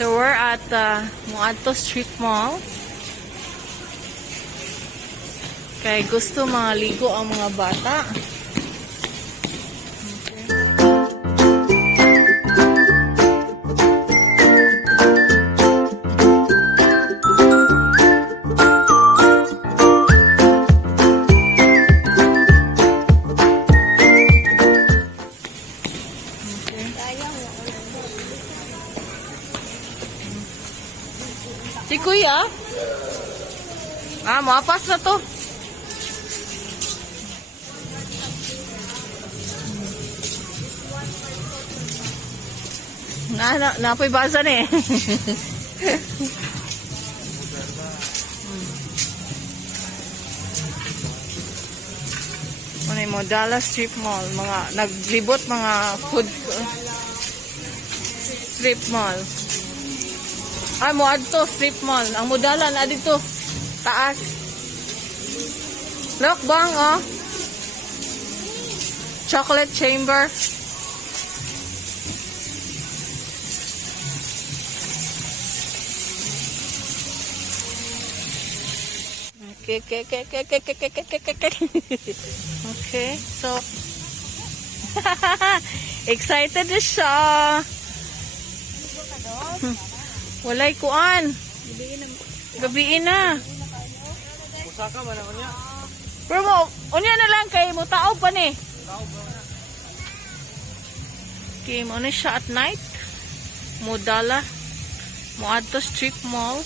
So we're at MOADTO Street Mall. Kaya gusto mga ligo ang mga bata. Si Kuya? Mapas na to. Napoy basan eh. Ano yung Modala Strip Mall. Mga naglibot mga food strip mall. MOADTO Strip Mall. Ang Modala na dito. Taas. Look bang oh. Chocolate chamber. Okay, so excited na siya. Walay kuan. Gabiin na. Pusaka man ako niya. Pero mo, unya na lang kay mo tao pa ni. Okay, mo na siya at night. Modala. MOADTO Strip Mall.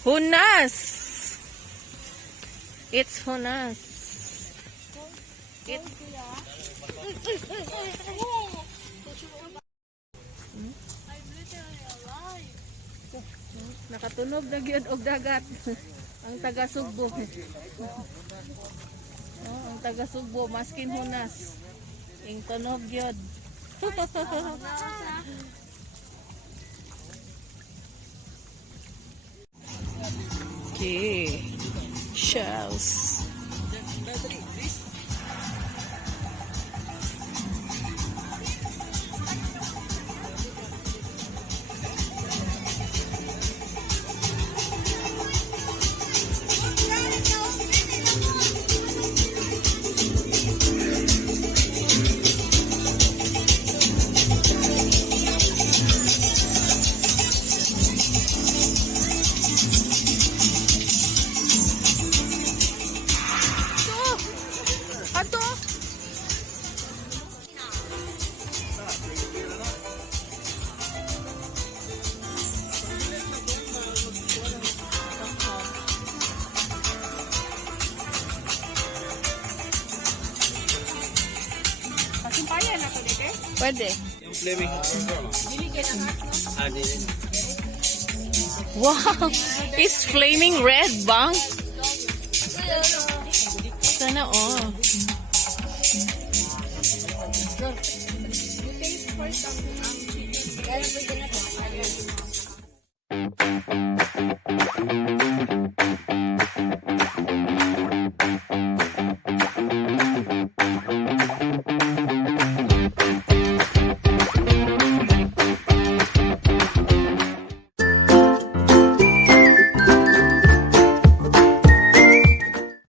Hunas. It's Hunas. Nakatunog na gyud og dagat. Ang taga Sugbo. Ang taga Sugbo maskin Hunas. Ing tunog gyud. Okay, shells. Pwede. Wow! It's flaming red, bang?